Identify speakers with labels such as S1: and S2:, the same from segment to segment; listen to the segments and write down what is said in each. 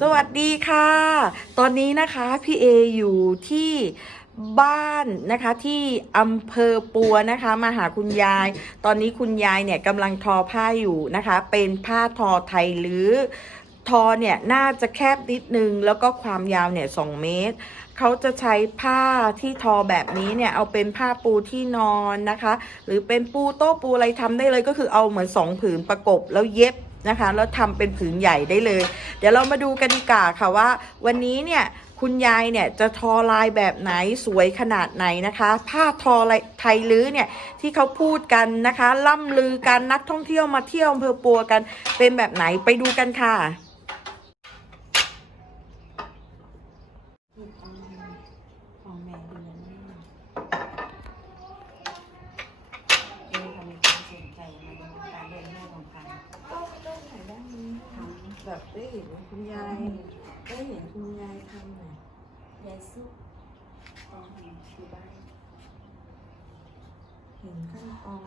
S1: สวัสดีค่ะ ตอนนี้นะคะพี่เออยู่ที่บ้านนะคะที่อำเภอปัวนะคะมาหาคุณยาย ตอนนี้คุณยายเนี่ยกำลังทอผ้าอยู่นะคะ เป็นผ้าทอไทยหรือทอเนี่ยน่าจะแคบนิดนึง แล้วก็ความยาวเนี่ยสองเมตร เขาจะใช้ผ้าที่ทอแบบนี้เนี่ยเอาเป็นผ้าปูที่นอนนะคะ หรือเป็นปูโต๊ะปูอะไรทำได้เลยก็คือเอาเหมือนสองผืนประกบแล้วเย็บ นะคะแล้วทำเป็นผืนใหญ่ได้เลย เดี๋ยวเรามาดูกันดีกว่าค่ะว่า วันนี้เนี่ยคุณยายเนี่ยจะทอลายแบบไหนสวยขนาดไหนนะคะ ผ้าทอลายไทยลื้อเนี่ยที่เขาพูดกันนะคะ ล่ำลือกันนักท่องเที่ยวมาเที่ยวอำเภอปัวกันเป็นแบบไหนไปดูกันค่ะ ของแม่เดือนนี่เองค่ะมีความสนใจมาดูการเดินแม่ของพันก็ก็ถ่ายด้านนี้ทำแบบได้เห็น คุณยายได้เห็นคุณยายทำน่ะยายซุปตอนอยู่บ้านเห็นขั้นตอน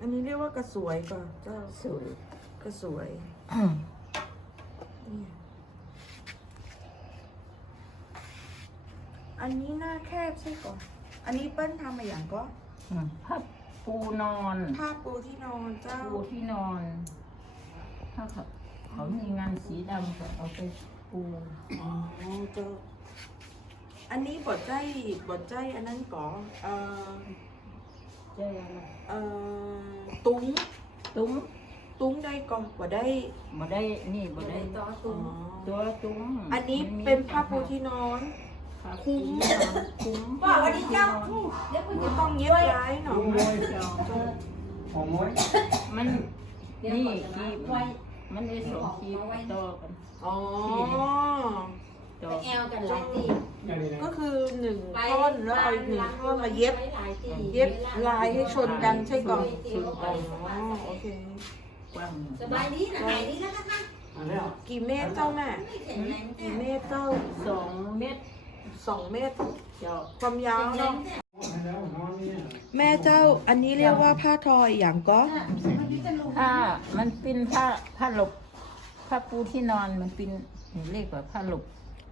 S1: อันนี้เรียกว่ากระสวยก่อนเจ้า
S2: สวย
S1: กระสวยเนี่ยอันนี้หน้าแคบใช่ก่อน อันนี้เปิ้ลทำมาอย่างก็
S2: ผ้าปูนอน
S1: ผ้าปูที่นอนเจ้า
S2: ปูที่นอนถ้า เขามีงานสีดำก็เอาไปปู
S1: อ๋อเจ้าอันนี้บดใจบดใจอันนั้นก่อเอ่อ
S2: เจ้าอะไร
S1: เอ่อตุ้ง
S2: ตุ้ม
S1: ตุ้งได้ก่อนบ่ได้
S2: บ่ได้นี่บ่ได้
S1: อ๋อ
S2: ตัวตุ้ม
S1: อันนี้เป็นผ้าปูที่นอน
S2: ผ้า
S1: คุ้ม
S2: คุ้ม
S1: ว่าวันนี้เจ้าก็ต้องเย็บย้ายหน่อย
S3: ของมวย
S2: มันนี่กีบ มันได้สองกีบต่อกัน
S1: อ๋อ
S2: ต่อ
S4: แอลกันหลายตี
S3: อย่างนี้นะ
S1: ก็คือหนึ่งท่อนแล้วเอาอีกหนึ่งท่อนมาเย็บ
S4: หลายตี
S1: เย็บลายให้ชนกันใช่ก่อนอ๋อโอเค
S2: กว้าง
S4: สบายดีนะหายดีแล้วนะคะ
S3: อันนี้
S1: กี่เมตรเจ้าแม่
S4: ไม่แข็งแรงแต่
S1: กี่เมตรเจ้า
S2: สองเม็ด
S1: สองเมตร
S2: เจ้า
S1: ความยาวเนาะ
S3: แล้วนอนนี่
S1: แม่เจ้าอันนี้เรียกว่าผ้าทออย่างก็
S2: ผ้ามันเป็นผ้าผ้าหลบผ้าปูที่นอนมันเป็นเรียกว่าผ้าหลบ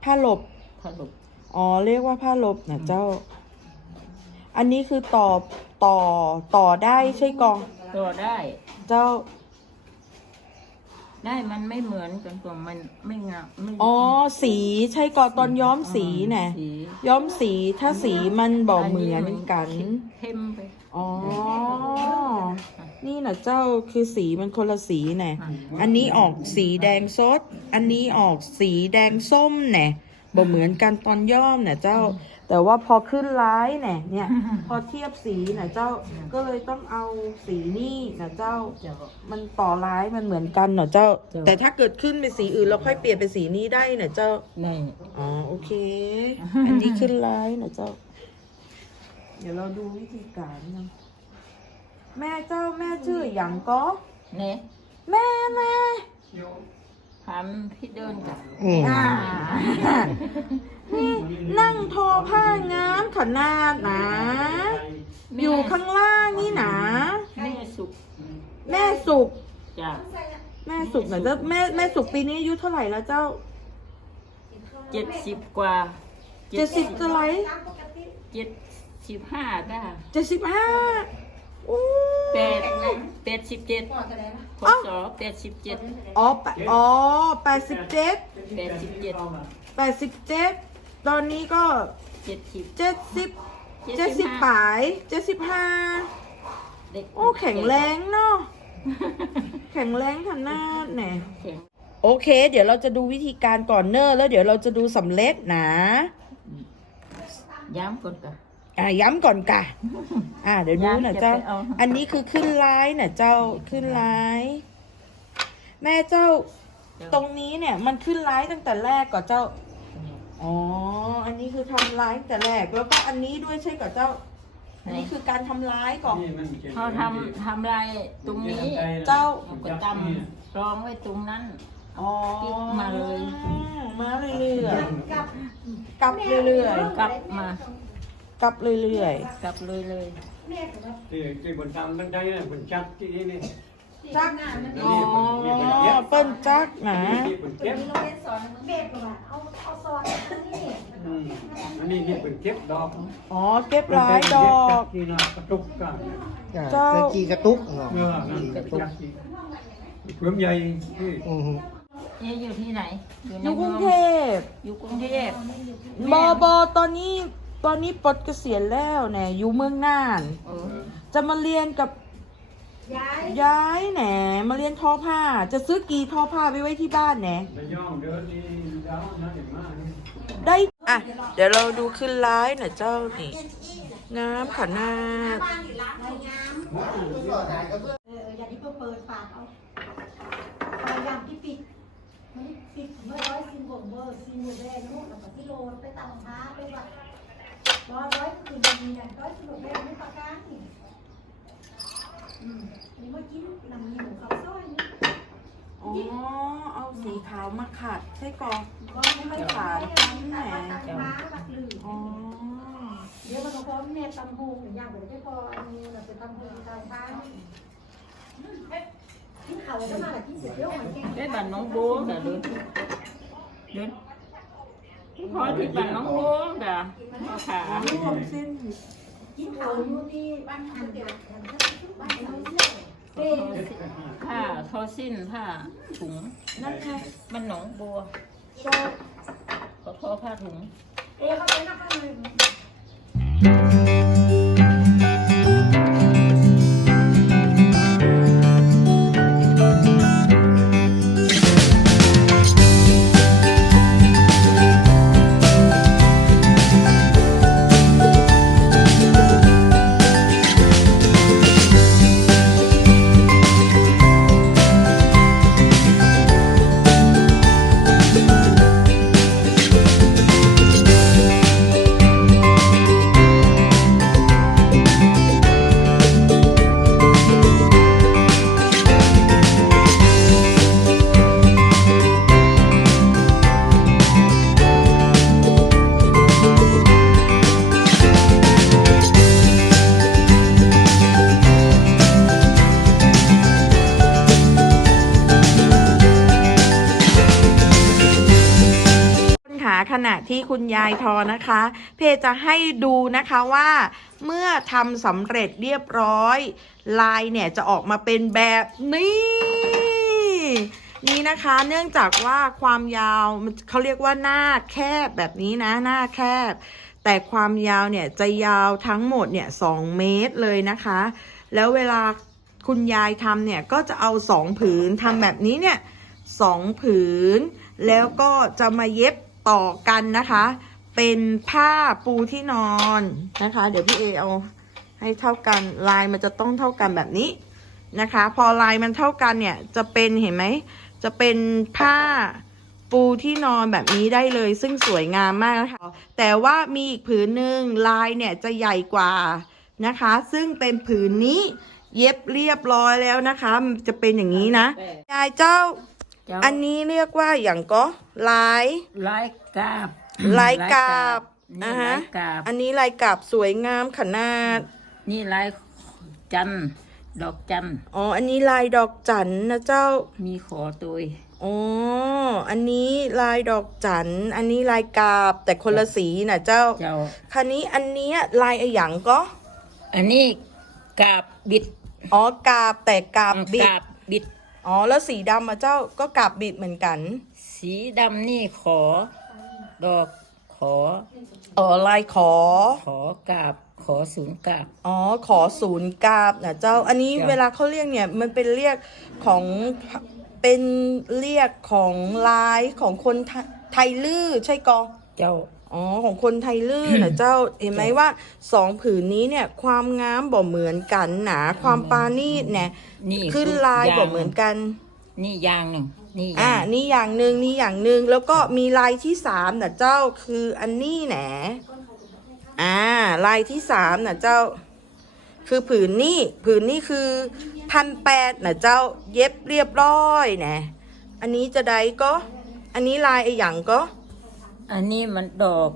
S1: ผ้าหลบ
S2: ผ้าหลบ
S1: อ๋อเรียกว่าผ้าหลบนะเจ้า อันนี้คือต่อต่อต่อได้ใช่ก่อน
S2: ตัวได้
S1: เจ้า
S2: ได้มันไม่เหมือนกันตัวมันไม่งามไม่
S1: อ๋อสีใช่ก่อนตอนย้อมสีน่ะ
S2: สี
S1: ย้อมสีถ้าสีมันบอกเหมือนกัน
S2: เข้มไป
S1: อ๋อ นี่นะเจ้าคือสีมันคนละสีแน่อันนี้ออกสีแดงสด อันนี้ออกสีแดงส้มแน่บ่เหมือนกันตอนย่อมน่ะเจ้า แต่ว่าพอขึ้นร้ายแน่เนี่ย พอเทียบสีน่ะเจ้าก็เลยต้องเอาสีนี่น่ะเจ้า
S2: เจ้า
S1: มันต่อร้ายมันเหมือนกันเนาะเจ้า แต่ถ้าเกิดขึ้นเป็นสีอื่นเราค่อยเปลี่ยนเป็นสีนี้ได้เนาะเจ้า
S2: ใน
S1: อ๋อโอเค อันนี้ขึ้นร้ายนะเจ้า เดี๋ยวเราดูวิธีการนะแม่เจ้าแม่ชื่ออย่างก็
S2: เนี่ย
S1: แม่แม่
S2: ถามพี่เดินกับ
S1: อ่านี่นั่งทอผ้างามขนาดนะ อยู่ข้างล่างนี่นะ
S2: แม่สุก
S1: แม่สุก
S2: จ้ะ
S1: แม่สุกหน่อยเจ้าแม่แม่สุกปีนี้อายุเท่าไหร่แล้วเจ้า
S2: เจ็ดสิบกว่า
S1: เจ็ดสิบเท่าไหร่
S2: เจ็ดสิบห้าได้
S1: เจ็ดสิบห้าโอ้
S2: แปดแปดสิบเจ็ด
S4: ก่อนก็ได้ไหม
S2: พศแปดสิบเจ็ด
S1: อ๋อแปดอ๋อแปดสิบเจ็ด
S2: แปดสิบเจ็ด
S1: แปดสิบเจ็ดตอนนี้ก็
S2: เจ็ดสิบ
S1: เจ็ดสิบเจ็ดสิบปลายเจ็ดสิบห้า
S2: เด็ก
S1: โอ้แข็งแรงเนาะแข็งแรงขนาดแหน
S2: แข็ง
S1: โอเค เดี๋ยวเราจะดูวิธีการก่อนเนอร์แล้วเดี๋ยวเราจะดูสำเร็จนะ
S2: ย้ำก่อนกัน
S1: อะย้ำก่อนกะอะเดี๋ยวดูนะเจ้า
S2: ย้ำจะไปเอา
S1: อันนี้คือขึ้นไลน์นะเจ้าขึ้นไลน์แม่เจ้า ตรงนี้เนี่ย มันขึ้นไลน์ตั้งแต่แรกก่อนเจ้าอ๋ออันนี้คือทำร้ายแต่แรกแล้วก็อันนี้ด้วยใช่กับเจ้า อันนี้คือการทำร้ายก่อน
S3: นี่มันจ็บ
S2: เขาทำทำลายตรงนี้
S1: เจ้า
S2: เอาก็ตำรองไว้ตรงนั้น
S1: อ๋อ
S2: กิ๊กมาเลย
S1: มาเรื่อยๆกลับเรื่อย
S2: กลับมา
S1: ๆ กลับเรื่อย
S2: กลับเลยเลย
S3: ที่ที่บนตามบันไดน่ะบนชัดที่นี่นี่
S1: ๆจัก
S3: นี่
S1: อ๋อ
S3: เป็นนี่เป็นเก็บ
S1: เปิ้นจักนะ
S3: นี่เป็นเก็บ
S4: มีโรงเรียนสอนเก็บหรอเอาเอาสอนอันนี้
S3: อืมอันนี้นี่เป็นเก็บดอก
S1: อ๋อเก็บหลายดอก
S3: ที่น่ากระตุกกัน
S1: เจ้า
S5: เป็นจีกระตุกเหรอ
S3: เออนั่น
S5: จี
S3: ก
S5: ก
S3: ระ
S5: ระ
S3: ตุ
S5: ตุ
S3: ก
S5: ก
S3: เพิ่มใหญ่ที่
S5: อือฮึ
S2: เอ๊ะอยู่ที่ไหนอยู่
S1: อ
S2: ใน
S1: ยู่กรุง
S2: มื
S1: เทพ
S2: อยู่กรุงเทพ
S1: บอบอตอนนี้ ตอนนี้ปลดเกษียณแล้วแหน่อยู่เมืองน่าน
S2: เออ
S1: จะมาเรียนกับ
S4: ย้าย
S1: ย้ายแหน่มาเรียนทอผ้า จะซื้อกี่ทอผ้าไปไว้ที่บ้านแหน่
S3: ในย่องเดินนี่ยาวนะอย่างมากนี่
S1: ได้อะ เดี๋ยวเราดูขึ้นไลน์หน่อยเจ้านี่ น้ำขันนาด
S4: บ้านอยู่ร้านในงามเอออย่างนี้เพิ่งเปิดฝาเอาพยายามที่ปิดมันปิดเมื่อร้อยซิงโกเบอร์ซิงโกเบอร์นู่นแล้วก็ที่โลนไปตามท้าไปว่า ร้อยร้อยคือมีอย่างร้อยซิงโกเบอร์ไม่ประกันนี่อืมนี่เมื่อกี้นำมีหมูข้าวซอยนี่
S1: อ๋อ เอาสีขาวมาขัดใช่กอง
S4: ก็ไม่ไม่ขายแหมตามท้าบักลือ
S1: อ๋อ
S4: เดี๋ยวมันก็พร้อมเนี่ยตำหูอย่างเดี๋ยวไม่พออันนี้เราจะตำหูตามท้าที่เขาจะมาที่เสียเยอะเหมือนกัน
S2: ได้บ้านน้องโบ้แต่เดินเดิน พอที่บ้านน้องโบ้แต่เอาขา
S1: รวมเส้น
S4: กินเขาอยู่ที่บ้านอันเดียวบ้านเขาเสียเป็น
S2: ผ้าทอสิ้นผ้าถุง
S1: นั่นไง
S2: มันหนองบัว
S1: เจ้า
S2: ขอทอผ้าถุง
S4: เอ๊ะเขาเปนักข้างใน
S1: หา ขณะที่คุณยายทอนะคะ เพจะให้ดูนะคะว่า เมื่อทำสำเร็จเรียบร้อย ลายเนี่ยจะออกมาเป็นแบบนี้นี่นะคะเนื่องจากว่าความยาวเขาเรียกว่าหน้าแคบแบบนี้นะหน้าแคบ แต่ความยาวเนี่ยจะยาวทั้งหมดเนี่ยสองเมตรเลยนะคะ แล้วเวลาคุณยายทำเนี่ยก็จะเอาสองผืนทำแบบนี้เนี่ยสองผืน แล้วก็จะมาเย็บ ต่อกันนะคะ เป็นผ้าปูที่นอนนะคะ เดี๋ยวพี่เอเอาให้เท่ากันลายมันจะต้องเท่ากันแบบนี้นะคะ พอลายมันเท่ากันเนี่ยจะเป็นเห็นไหมจะเป็นผ้าปูที่นอนแบบนี้ได้เลย ซึ่งสวยงามมากนะคะแต่ว่ามีอีกผืนหนึ่งลายเนี่ยจะใหญ่กว่านะคะ ซึ่งเป็นผืนนี้เย็บเรียบร้อยแล้วนะคะมันจะเป็นอย่างนี้นะยายเจ้า
S2: เจ้า
S1: อันนี้เรียกว่าอย่างก็ลาย
S2: ลายกาบ
S1: ลายกาบ
S2: นี่
S1: อ่า
S2: ลา
S1: ฮะ
S2: ยกาบ
S1: อันนี้ลายกาบสวยงามขนาด
S2: นี่ลายจันทร์ดอกจันทร์
S1: อ๋อ อันนี้ลายดอกจันนะเจ้า
S2: มีขอตุย
S1: อ๋อ อันนี้ลายดอกจัน อันนี้ลายกาบแต่คนละสีนะเจ้า
S2: เจ้า
S1: คันนี้อันเนี้ยลายอะหยังก็
S2: อันนี้กาบบิด
S1: อ๋อกาบแต่กาบบิด
S2: กาบบิด
S1: อ๋อ แล้วสีดำอะเจ้าก็กาบบิดเหมือนกัน
S2: สีดำนี่ขอ ดอกขอ
S1: อ๋อลายขอ
S2: ขอกาบขอศูนย์กาบ
S1: อ๋อ ขอศูนย์กาบนะเจ้า อันนี้
S2: จ้ะ
S1: เวลาเขาเรียกเนี่ยมันเป็นเรียกของเป็นเรียกของลายของคนไทไทยลื้อใช่กอ
S2: เจ้า
S1: อ๋อของคนไทยลื้อนะเจ้าเห็นไหมว่าสองผืนนี้เนี่ย ความงามบ่เหมือนกันหนาความปานีตเนี่ย
S2: นี่
S1: ขึ้นลายบ่เหมือนกัน
S2: นี่ยางหนึ่งนี่
S1: อ่ายา
S2: ง
S1: นี่อย่างหนึ่งนี่อย่างหนึ่งแล้วก็มีลายที่สามนะเจ้าคืออันนี้แหนอ่า ลายที่สามนะเจ้า คือผืนนี้ผืนนี้คือพันแปดนะเจ้าเย็บเรียบร้อยแหนะอันนี้จะได้ก็ อันนี้ลายไอหยังก็
S2: อันนี้มันดอก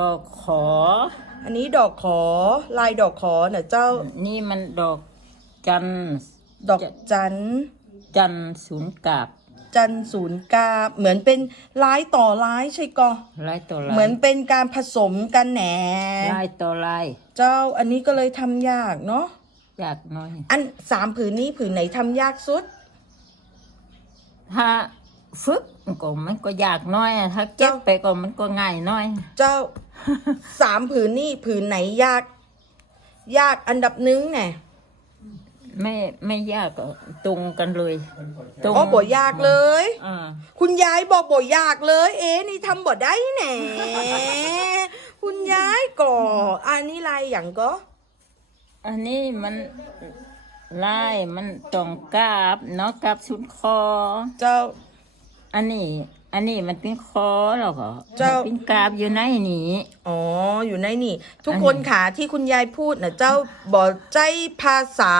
S2: ดอกขอ
S1: อันนี้ดอกขอลายดอกขอนะเจ้า
S2: นี่มันดอกจันทร์
S1: ดอกจัน
S2: จันทร์ศูนย์กาบ
S1: จันศูนย์กาเหมือนเป็นร้ายต่อร้ายใช่ก็
S2: ลายต่อลาย
S1: เหมือนเป็นการผสมกันแหน
S2: ลายต่อลาย
S1: เจ้าอันนี้ก็เลยทำยากเนาะ
S2: ยากน้อย
S1: อันสามผืนนี้ผืนไหนทำยากสุด
S2: ถ้าฝึก ก็มันก็ยากน้อยอะถ้าเก็บไปก็มันก็ง่ายน้อย
S1: เจ้า สามผืนนี่ผืนไหนยาก ยากอันดับหนึ่งแน่
S2: ไม่ไม่ยากก็ตรงกันเลยตรง
S1: อ๋อบ่ยากเลย
S2: อ่า
S1: คุณยายบอกบ่ยากเลย เอ๊ะนี่ทำบ่ได้แหน่ คุณยายก่ออันนี้ลายอย่างก็
S2: อันนี้มันลายมันต้องกราบเนาะกราบชุดคอ
S1: เจ้า
S2: อันนี้ อันนี้มันเป็นคอแล้วก็
S1: เจ้า
S2: มันเป็นกราบอยู่ในนี้
S1: อ๋อ อยู่ในนี่ ทุก
S2: อันนี้
S1: คนค่ะที่คุณยายพูดนะเจ้าบอกใจภาษา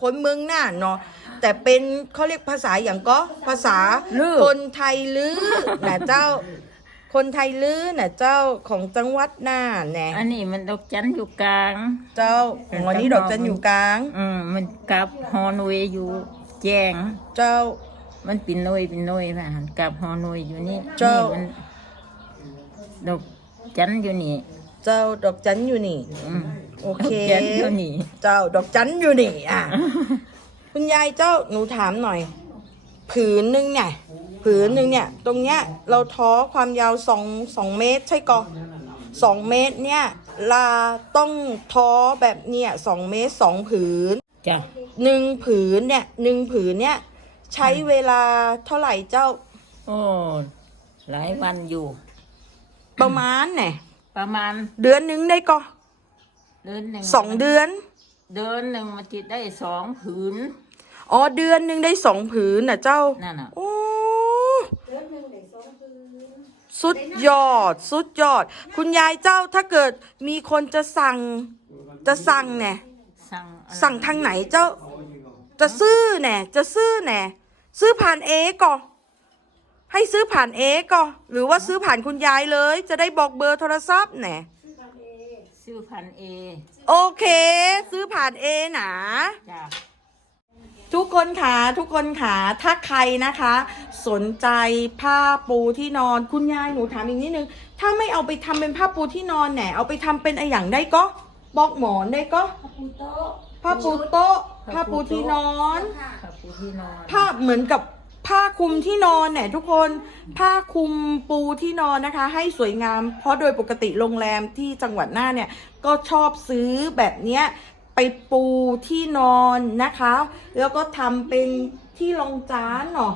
S1: คนเมืองน่านเนาะแต่เป็นเขาเรียกภาษาอย่างก็ภาษา
S2: ลือ
S1: คนไทยลือนะเจ้า คนไทยลือนะเจ้าของจังหวัดน่านแน่
S2: อันนี้มันดอกจันอยู่กลาง
S1: เจ้าอ๋อนี่ดอกจันอยู่กลาง
S2: อืมมันกราบฮอนเวยอยู่แจง
S1: เจ้า
S2: มันเป็นหน่วยเป็นหน่วยผ่านกับฮอนวยอยู่นี่
S1: เจ้า
S2: นี่มันดอกจันอยู่นี่
S1: เจ้าดอกจันอยู่นี่
S2: อืม
S1: โอเค
S2: ดกจันอยู่นี่
S1: เจ้าดอกจันอยู่นี่อะ คุณยายเจ้าหนูถามหน่อย ผืนหนึ่งเนี่ย ผืนหนึ่งเนี่ย ตรงเนี้ยเราท้อความยาวสองสองเมตรใช่กอสองเมตรเนี่ยลาต้องท้อแบบเนี่ยสองเมตรสองผืน
S2: จ้ะ
S1: หนึ่งผืนเนี่ยหนึ่งผืนเนี่ย ใช้เวลาเท่าไหร่เจ้า
S2: โอ้หลายวันอยู่
S1: ประมาณเนี่ย
S2: ประมาณ
S1: เดือนหนึ่งได้ก็
S2: เดือนหนึ่ง
S1: สองเดือน
S2: เดือนหนึ่งมันจะได้สองผืน
S1: อ๋อเดือนหนึ่งได้สองผืนน่ะเจ้า
S2: นั่นน่ะ
S1: โอ้
S4: เดือนหนึ่งได้สองคืน
S1: สุดยอด สุดยอด คุณยายเจ้าถ้าเกิดมีคนจะสั่ง จะสั่งเนี่ย
S2: สั่งอะไร
S1: สั่งทางไหนเจ้า จะซื้อแน่ จะซื้อแน่ ซื้อผ่านเอก่อให้ซื้อผ่านเอก่อหรือว่าซื้อผ่านคุณยายเลย จะได้บอกเบอร์โทรศัพท์แน่
S2: ซื้อพันเอ
S1: โอเค ซื้อผ่านเอหนา
S2: จ้ะ
S1: ทุกคนค่ะทุกคนค่ะถ้าใครนะคะ สนใจผ้าปูที่นอนคุณยายหนูถามอีกนิดนึง ถ้าไม่เอาไปทำเป็นผ้าปูที่นอนแหนเอาไปทำเป็นอะไรอย่างได้ก็บอกหมอนได้ก็
S4: พระปูโต๊ะ
S1: ผ้าปูโต๊ะ ผ้าปูที่นอน
S4: ค่ะ
S2: กับปูที่นอน
S1: ผ้าเหมือนกับผ้าคลุมที่นอนเนี่ยทุกคนผ้าคลุมปูที่นอนนะคะ ให้สวยงาม เพราะโดยปกติโรงแรมที่จังหวัดน่านเนี่ยก็ชอบซื้อแบบเนี้ยไปปูที่นอนนะคะ แล้วก็ทำเป็นที่รองจานเนาะ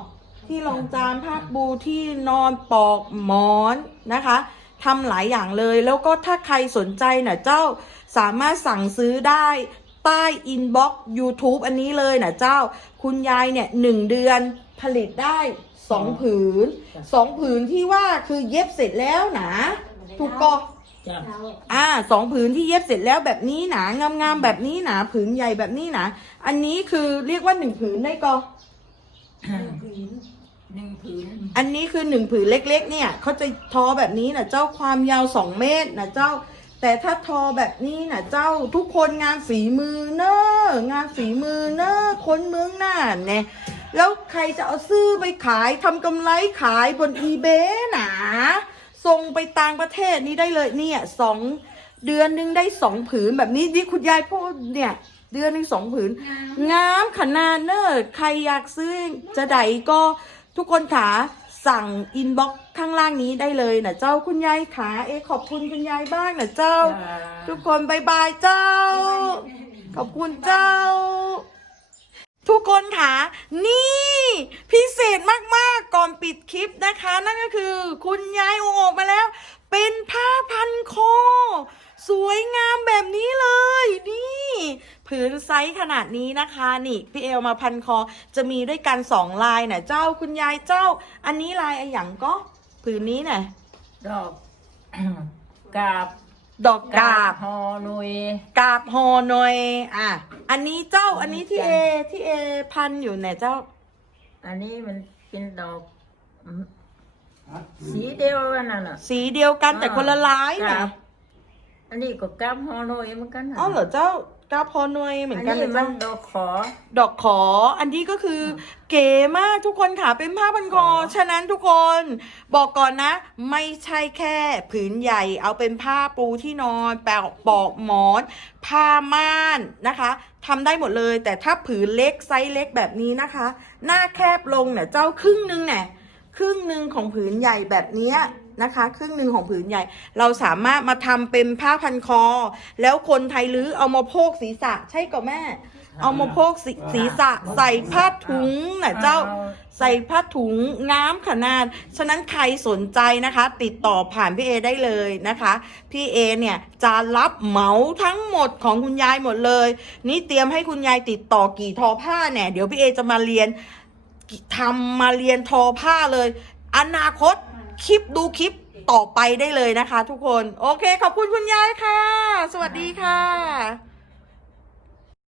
S1: ที่รองจานผ้าปูที่นอนปลอกหมอนนะคะทำหลายอย่างเลย แล้วก็ถ้าใครสนใจน่ะเจ้าสามารถสั่งซื้อได้ ใต้อินบ็อกซ์ YouTube อันนี้เลยนะเจ้า คุณยายเนี่ยหนึ่งเดือนผลิตได้สองผืนสองผืนที่ว่าคือเย็บเสร็จแล้วนะถูกก็
S2: จ้ะ
S4: เรา
S1: อ่าสองผืนที่เย็บเสร็จแล้วแบบนี้หนางามๆแบบนี้หนาผืนใหญ่แบบนี้หนาอันนี้คือเรียกว่าหนึ่งผืนได้ก็
S4: ผืน
S2: หนึ่งผืน
S1: อันนี้คือหนึ่งผืนเล็ก ๆ เนี่ยเขาจะทอแบบนี้นะเจ้าความยาวสองเมตรนะเจ้า แต่ถ้าทอแบบนี้นะเจ้าทุกคนงานฝีมือเนอะงานฝีมือเนอะคนเมืองน่านเนี่ยแล้วใครจะเอาซื้อไปขายทำกำไรขายบนอีเบหนาส่งไปต่างประเทศนี้ได้เลยเนี่ยสองเดือนหนึงได้สองผืนแบบนี้นี่คุณยายพูดเนี่ย เดือนหนึ่งสองผืน งามขนาดเนอะใครอยากซื้อจะไดก็ทุกคนขา สั่งอินบ็อกข้างล่างนี้ได้เลยนะเจ้าคุณยายขาเอะขอบคุณคุณยายบ้างนะเจ้า ทุกคนบายบายเจ้า ขอบคุณเจ้า ทุกคนค่ะนี่ พิเศษมากๆก่อนปิดคลิปนะคะ นั่นก็คือ คุณยายโออกมาแล้ว เป็นผ้าพันคอ สวยงามแบบนี้เลย นี่ผืนไซส์ขนาดนี้นะคะ นี่พี่เอลมาพันคอจะมีด้วยกันสองลายนะเจ้าคุณยายเจ้า อันนี้ลายอะไรอย่างก็ผืนนี้น่ะ
S2: ดอกกาบ
S1: ดอกกาบ
S2: ฮอนุย
S1: กาบฮอหน่อยอะอันนี้เจ้าอันนี้ที่เอที่เอพันอยู่เนี่ยเจ้า
S2: อันนี้มันเป็นดอกอืมสีเดียวกันนั่นน่ะ
S1: สีเดียวกันแต่คนละลาย
S2: ก
S1: นะ
S2: บ อันนี้ก็กาบฮอนุยเหมือนกันน่ะ
S1: อ๋อเหรอเจ้ากาพอนวยเหมือน
S2: อัน
S1: กัน
S2: นี้
S1: นะ
S2: มั
S1: เจ้า
S2: นดอกขอ
S1: ดอกขอ อันนี้ก็คือเก๋มากทุกคนค่ะเป็นผ้าพันคอ ฉะนั้นทุกคนบอกก่อนนะ ไม่ใช่แค่ผืนใหญ่ เอาเป็นผ้าปูที่นอนแปลปอกหมอน ผ้าม่านนะคะทำได้หมดเลย แต่ถ้าผืนเล็กไซส์เล็กแบบนี้นะคะ หน้าแคบลงเนี่ยเจ้าครึ่งหนึงเนี่ยครึ่งหนึ่งของผืนใหญ่แบบเนี้ย นะคะ ครึ่งหนึ่งของผืนใหญ่ เราสามารถมาทำเป็นผ้าพันคอ แล้วคนไทยลื้อเอามาโพกศีรษะ ใช่กับแม่ เอามาโพกศีรษะ ใส่ผ้าถุงน่ะเจ้า ใส่ผ้าถุงน้ำขนาด ฉะนั้นใครสนใจนะคะ ติดต่อผ่านพี่เอได้เลยนะคะ พี่เอเนี่ยจะรับเหมาทั้งหมดของคุณยายหมดเลย นี่เตรียมให้คุณยายติดต่อกี่ทอผ้าเนี่ยเดี๋ยวพี่เอจะมาเรียนทำมาเรียนทอผ้าเลย อนาคต คลิปดูคลิปต่อไปได้เลยนะคะ ทุกคน โอเค ขอบคุณคุณยายค่ะ สวัสดีค่ะ